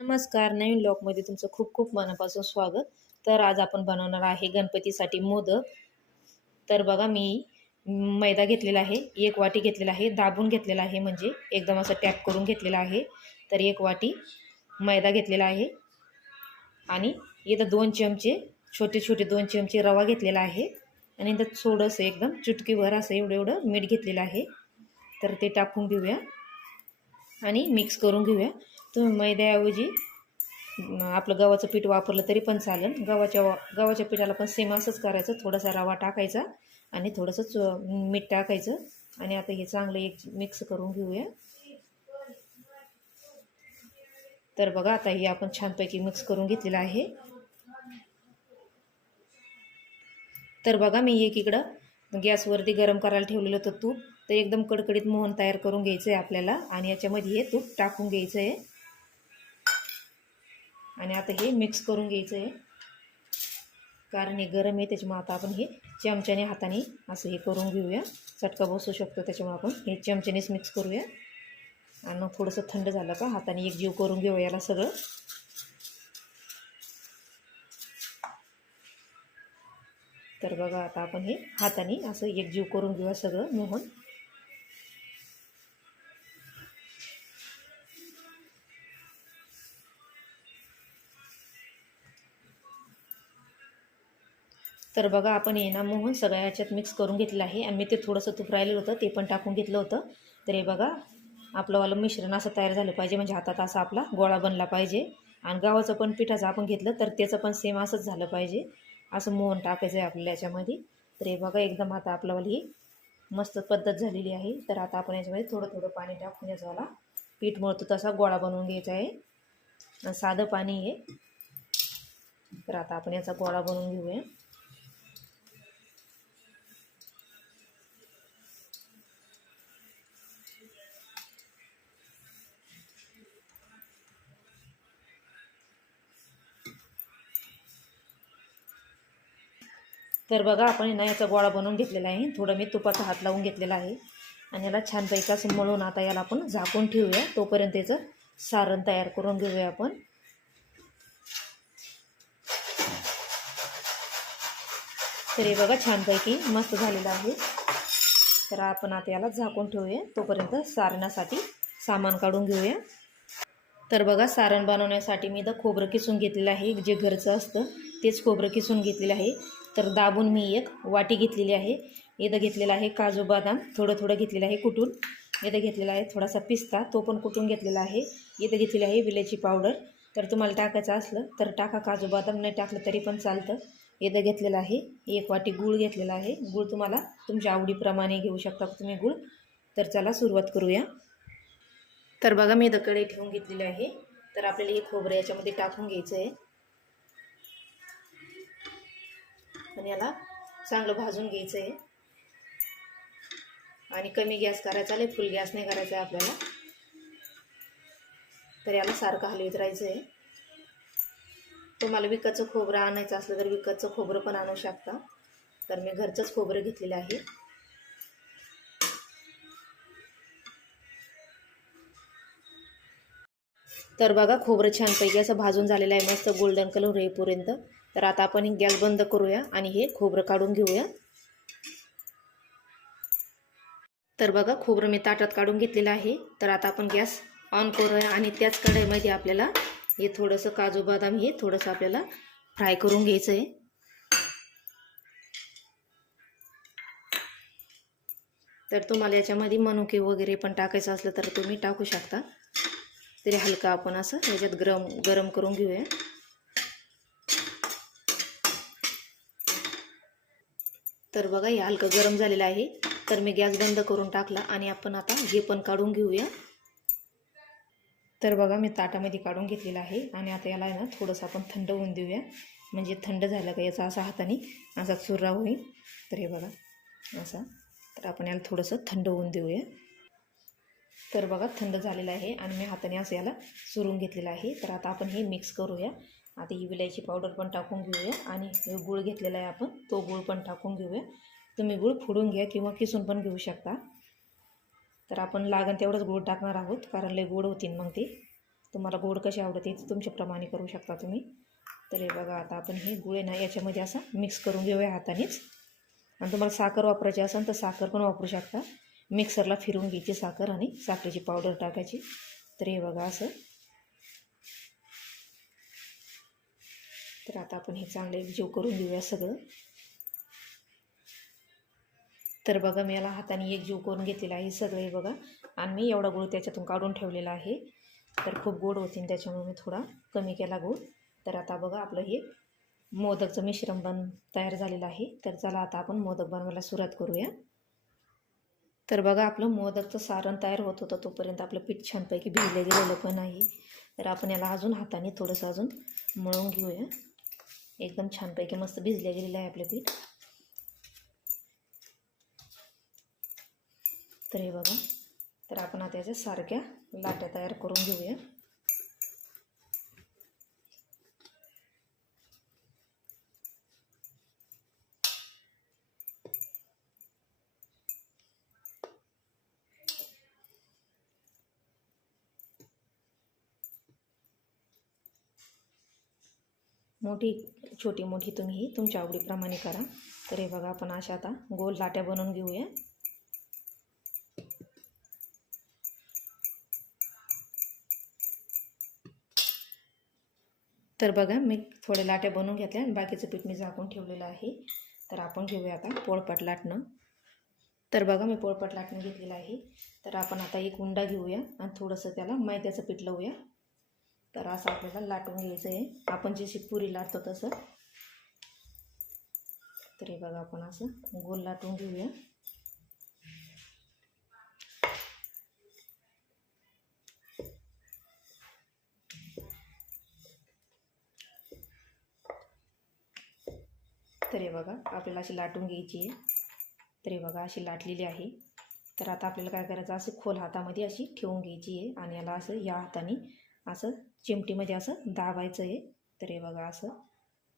नमस्कार. नवीन ब्लॉगमध्ये तुमचं खूप खूप मनापासून स्वागत. तर आज आपण बनवणार आहे गणपतीसाठी मोदक. तर बघा मी मैदा घेतलेला आहे, 1 वाटी घेतलेला आहे, दाबून घेतलेला आहे, म्हणजे एकदम असं टॅप करून घेतलेला आहे. तर 1 वाटी मैदा घेतलेला आहे आणि इथं 2 चमचे छोटे छोटे 2 चमचे रवा घेतलेला आहे आणि इथं थोडंसं एकदम चुटकीभर असं एवढं एवढं मीठ घेतलेलं आहे. तर ते टाकून घेऊया आणि मिक्स करून घेऊया. तुम्ही मैद्याऐवजी आपलं गव्हाचं पीठ वापरलं तरी पण चालेल. गव्हाच्या पिठाला पण सेम असंच करायचं. थोडासा रवा टाकायचा आणि थोडंसं मीठ टाकायचं आणि आता हे चांगलं एक मिक्स करून घेऊया. तर बघा आता हे आपण छानपैकी मिक्स करून घेतलेलं आहे. तर बघा मी एकीकडं गॅसवरती गरम करायला ठेवलेलं होतं तूप. तर एकदम कडकडीत मोहन तयार करून घ्यायचं आहे आपल्याला आणि याच्यामध्ये हे तूप टाकून घ्यायचं आहे आणि आता हे मिक्स करून घ्यायचं आहे. कारण हे गरम आहे त्याच्यामुळे आता आपण हे चमच्याने हाताने असं हे करून घेऊया. चटका बसू शकतो त्याच्यामुळे आपण हे चमच्यानेच मिक्स करूया आणि मग थोडंसं थंड झालं का हाताने एकजीव करून घेऊया याला सगळं. तर बघा आता आपण हे हाताने असं एकजीव करून घेऊया सगळं मोहन. तर बघा आपण हे ना मोहन सगळ्या ह्याच्यात मिक्स करून घेतलं आहे आणि मी ते थोडंसं तूप राहिलेलं होतं ते पण टाकून घेतलं होतं. तर हे बघा आपलंवालं मिश्रण असं तयार झालं पाहिजे, म्हणजे हातात असा आपला गोळा बनला पाहिजे. आणि गव्हाचं पण पिठाचं आपण घेतलं तर त्याचं पण सेम असंच झालं पाहिजे. असं मोहन टाकायचं आहे आपल्याला याच्यामध्ये. तर हे बघा एकदम आता आपल्यावाली ही मस्त पद्धत झालेली आहे. तर आता आपण याच्यामध्ये थोडं थोडं पाणी टाकून याच्यावाला पीठ मळतो तसा गोळा बनवून घ्यायचा आहे. साधं पाणी आहे. तर आता आपण याचा गोळा बनवून घेऊया. तर बघा आपण ना याचा गोळा बनवून घेतलेला आहे. थोडं मी तुपाचा हात लावून घेतलेला आहे आणि याला छानपैकी असं मळून आता याला आपण झाकून ठेवूया. तोपर्यंत याचं सारण तयार करून घेऊया आपण. तर हे बघा छानपैकी मस्त झालेलं आहे. तर आपण आता याला झाकून ठेवूया. तोपर्यंत सारणासाठी सामान काढून घेऊया. तर बघा सारण बनवण्यासाठी मी इथं खोबरं किसून घेतलेलं आहे, जे घरचं असतं तेच खोबरं किसून घेतलेलं आहे. तर दाबून मी 1 वाटी घेतलेली आहे. इथं घेतलेला आहे काजू बदाम थोडं थोडं घेतलेलं आहे कुटून. इथं घेतलेला आहे थोडासा पिस्ता, तो पण कुटून घेतलेला आहे. इथं घेतलेली आहे विलायची पावडर. तर तुम्हाला टाकायचं असलं तर टाका, काजू बदाम नाही टाकलं तरी पण चालतं. इथं घेतलेलं आहे 1 वाटी गूळ घेतलेला आहे. गूळ तुम्हाला तुमच्या आवडीप्रमाणे घेऊ शकता तुम्ही गूळ. तर चला सुरुवात करूया. तर बघा मी इथं कढई ठेवून घेतलेली आहे. तर आपल्याला हे खोबरं याच्यामध्ये टाकून घ्यायचं आहे आणि याला चांगलं भाजून घ्यायचं आहे. आणि कमी गॅस करायचा आहे, फुल गॅस नाही करायचा आहे आपल्याला. तर याला सारखं हलवत राहायचं आहे. तुम्हाला विकतचं खोबरं आणायचं असलं तर विकतचं खोबरं पण आणू शकता. तर मी घरचंच खोबरं घेतलेलं आहे. तर बघा खोबरं छानपैकी असं भाजून झालेलं आहे मस्त गोल्डन कलर येईपर्यंत. तर आता आपण गॅस बंद करूया आणि हे खोबरं काढून घेऊया. तर बघा खोबरं मी ताटात काढून घेतलेलं आहे. तर आता आपण गॅस ऑन करूया आणि त्याच कढईमध्ये आपल्याला हे थोडंसं काजू बदाम हे थोडंसं आपल्याला फ्राय करून घ्यायचं आहे. तर तुम्हाला याच्यामध्ये मनुके वगैरे पण टाकायचं असलं तर तुम्ही टाकू शकता. तरी हलका आपण असं याच्यात गरम करून घेऊया. तर बघा हे हलकं गरम झालेलं आहे. तर मी गॅस बंद करून टाकला आणि आपण आता हे पण काढून घेऊया. तर बघा मी ताटामध्ये काढून घेतलेलं आहे आणि आता याला ना थोडंसं आपण थंड होऊन देऊया. म्हणजे थंड झालं का याचा असा हाताने असा चुरा होईल. तर हे बघा असा. तर आपण याला थोडंसं थंड होऊन देऊया. तर बघा थंड झालेलं आहे आणि मी हाताने असं याला चुरून घेतलेलं आहे. तर आता आपण हे मिक्स करूया. आता ही विलायची पावडर पण टाकून घेऊया आणि गूळ घेतलेला आहे आपण तो गूळ पण टाकून घेऊया. तुम्ही गूळ फोडून घ्या किंवा किसून पण घेऊ शकता. तर आपण लागण तेवढंच गूळ टाकणार आहोत कारण लय गोड होतील मग ते. तुम्हाला गोड कसे आवडते ते तुमच्याप्रमाणे करू शकता तुम्ही. तर हे बघा आता आपण हे गुळ ना याच्यामध्ये असं मिक्स करून घेऊया हातानेच. आणि तुम्हाला साखर वापरायची असेल तर साखर पण वापरू शकता. मिक्सरला फिरवून घ्यायची साखर आणि साखरेची पावडर टाकायची. तर हे बघा असं. तर आता आपण हे चांगले एकजीव करून घेऊया सगळं. तर बघा मी याला हाताने एकजीव करून घेतलेला आहे सगळे बघा. आणि मी एवढा गूळ त्याच्यातून काढून ठेवलेला आहे. तर खूप गोड होतील त्याच्यामुळे मी थोडा कमी केला गूळ. तर आता बघा आपलं हे मोदकचं मिश्रण तयार झालेलं आहे. तर चला आता आपण मोदक बनवायला सुरुवात करूया. तर बघा आपलं मोदकचं सारण तयार होत होतं तोपर्यंत आपलं पीठ छानपैकी भिजलं गेलेलं पण आहे. तर आपण याला अजून हाताने थोडंसं अजून मळून घेऊया. एकदम छानपैकी मस्त भिजलं गेलेलं आहे आपलं पीठ. तर हे बघा. तर आपण आता याच्या सारख्या लाट्या तयार करून घेऊया. मोठी छोटी मोठी तुम्ही तुमच्या आवडीप्रमाणे करा. तर हे बघा आपण अशा आता गोल लाट्या बनवून घेऊया. तर बघा मी थोडे लाट्या बनवून घेतल्या आणि बाकीचं पीठ मी झाकून ठेवलेलं आहे. तर आपण घेऊया आता पोळपाट लाटणं. तर बघा मी पोळपाट लाटणं घेतलेलं आहे. तर आपण आता एक उंडा घेऊया आणि थोडंसं त्याला मैद्याचं पीठ लावूया. तर असं आपल्याला लाटून घ्यायचं आहे आपण जशी पुरी लाटतो तसं. तर हे बघा आपण असं गोल लाटून घेऊया. तर हे बघा आपल्याला अशी लाटून घ्यायची आहे. तर हे बघा अशी लाटलेली आहे. तर आता आपल्याला काय करायचं असं खोल हातामध्ये अशी ठेवून घ्यायची आहे आणि याला असं या हाताने असं चिमटीमध्ये असं दाबायचं आहे. तर हे बघा असं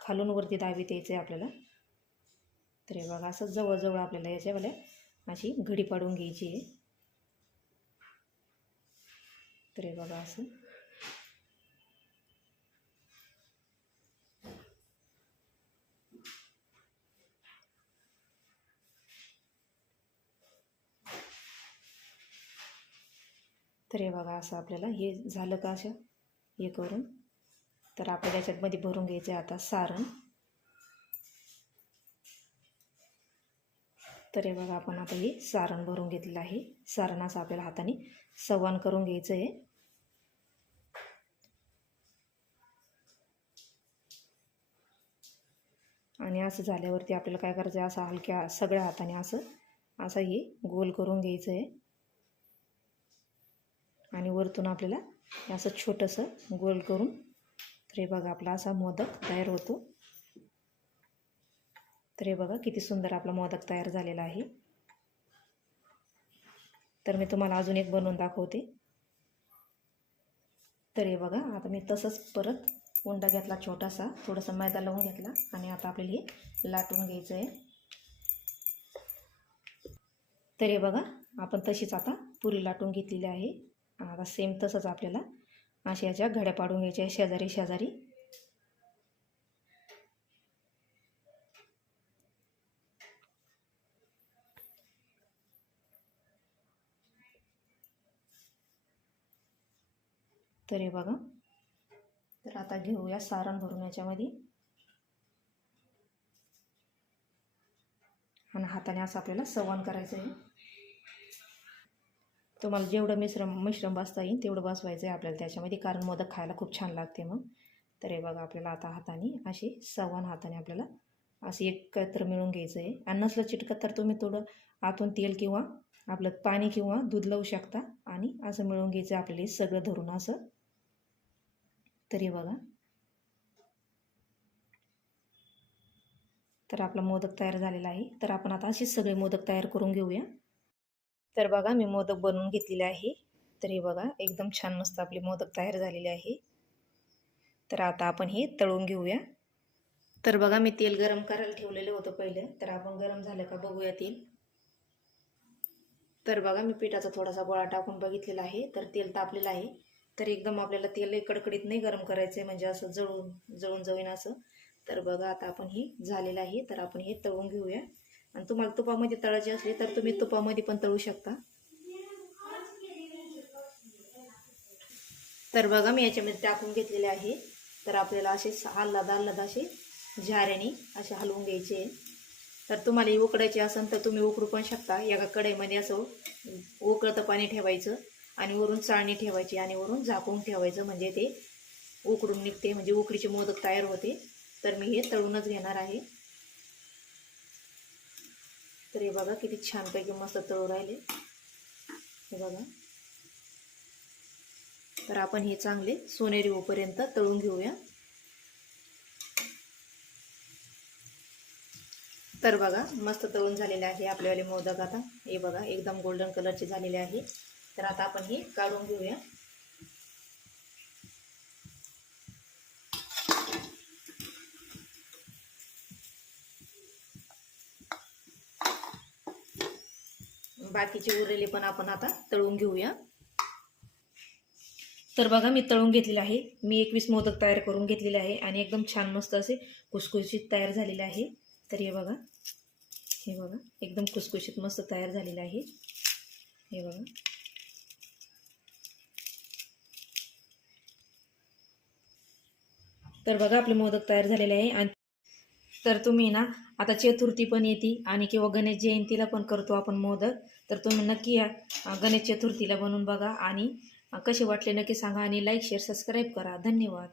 खालून वरती दाबीत यायचं आहे आपल्याला. तर हे बघा असं जवळजवळ आपल्याला याच्यावाल्या अशी घडी पाडून घ्यायची आहे. तर हे बघा असं. तर हे बघा असं आपल्याला हे झालं का असं हे करून. तर आपल्याला याच्यामध्ये भरून घ्यायचं आहे आता सारण. तर हे बघा आपण आता हे सारण भरून घेतलेलं आहे. सारणाचं आपल्याला हाताने सवान करून घ्यायचं आहे. आणि असं झाल्यावरती आपल्याला काय करायचं आहे असं हलक्या सगळ्या हाताने असं हे गोल करून घ्यायचं आहे. आणि वरतून आपल्याला असं छोटंसं गोल करून. तर हे बघा आपला असा मोदक तयार होतो. तर हे बघा किती सुंदर आपला मोदक तयार झालेला आहे. तर मी तुम्हाला अजून एक बनवून दाखवते. तर हे बघा आता मी तसंच परत उंडा घेतला छोटासा, थोडासा मैदा लावून घेतला आणि आता आपल्याला हे लाटून घ्यायचं आहे. तर हे बघा आपण तशीच आता पुरी लाटून घेतलेली आहे. आता सेम तसंच आपल्याला अशा याच्या घड्या पाडून घ्यायच्या आहे शेजारी शेजारी. तर हे बघा. तर आता घेऊया सारण भरून याच्यामध्ये आणि हाताने असं आपल्याला सवान करायचं आहे. तुम्हाला जेवढं मिश्रण बसता येईल तेवढं बसवायचं आहे आपल्याला त्याच्यामध्ये, कारण मोदक खायला खूप छान लागते मग. तर हे बघा आपल्याला आता हाताने अशी सवान हाताने आपल्याला असे एकत्र मिळून घ्यायचं आहे. आणि नसलं चिटकत तर तुम्ही थोडं आतून तेल किंवा आपलं पाणी किंवा दूध लावू शकता आणि असं मिळून घ्यायचं आहे आपल्याला सगळं धरून असं. तर हे बघा. तर आपला मोदक तयार झालेला आहे. तर आपण आता असे सगळे मोदक तयार करून घेऊया. तर बघा मी मोदक बनवून घेतलेले आहे. तर हे बघा एकदम छान मस्त आपले मोदक तयार झालेले आहे. तर आता आपण हे तळून घेऊया. तर बघा मी तेल गरम करायला ठेवलेलं होतं पहिले. तर आपण गरम झालं का बघूया तेल. तर बघा मी पिठाचा थोडासा गोळा टाकून बघितलेला आहे. तर तेल तापलेलं आहे. तर एकदम आपल्याला तेल कडकडीत नाही गरम करायचं आहे, म्हणजे असं जळून जाईन असं. तर बघा आता आपण हे झालेलं आहे, तर आपण हे तळून घेऊया. आणि तुम्हाला तुपामध्ये तळायचे असले तर तुम्ही तुपामध्ये पण तळू शकता. तर बघा मी याच्यामध्ये टाकून घेतलेले आहे. तर आपल्याला असे हलदा असे झाऱ्याने असे हलवून घ्यायचे. तर तुम्हाला उकडायचे असेल तर तुम्ही उकडू पण शकता. एका कढईमध्ये असं उकळतं पाणी ठेवायचं आणि वरून चाळणी ठेवायची आणि वरून झाकून ठेवायचं, म्हणजे ते उकडून निघते, म्हणजे उकडीचे मोदक तयार होते. तर मी हे तळूनच घेणार आहे. तर हे बघा किती छानपैकी मस्त तळू राहिले हे बघा. तर आपण हे चांगले सोनेरी होईपर्यंत तळून घेऊया. तर बघा मस्त तळून झालेले आहे आपल्यावाले मोदक. आता हे बघा एकदम गोल्डन कलरचे झालेले आहे. तर आता आपण हे काढून घेऊया. बाकीचे उरलेले पण आपण आता तळून घेऊया. तर बघा मी तळून घेतलेले आहे. मी 21 मोदक तयार करून घेतलेले आहे आणि एकदम छान मस्त असे खुसखुशीत तयार झालेले आहे. तर हे बघा एकदम खुसखुशीत मस्त तयार झालेले आहे हे बघा. तर बघा आपले मोदक तयार झालेले आहे. आणि तर तुम्ही ना आता चतुर्थी पण येते आणि किंवा गणेश जयंतीला पण करतो आपण मोदक. तर तुम्ही नक्की या गणेश चतुर्थीला बनवून बघा आणि कसे वाटले नक्की सांगा आणि लाईक शेअर सबस्क्राईब करा. धन्यवाद.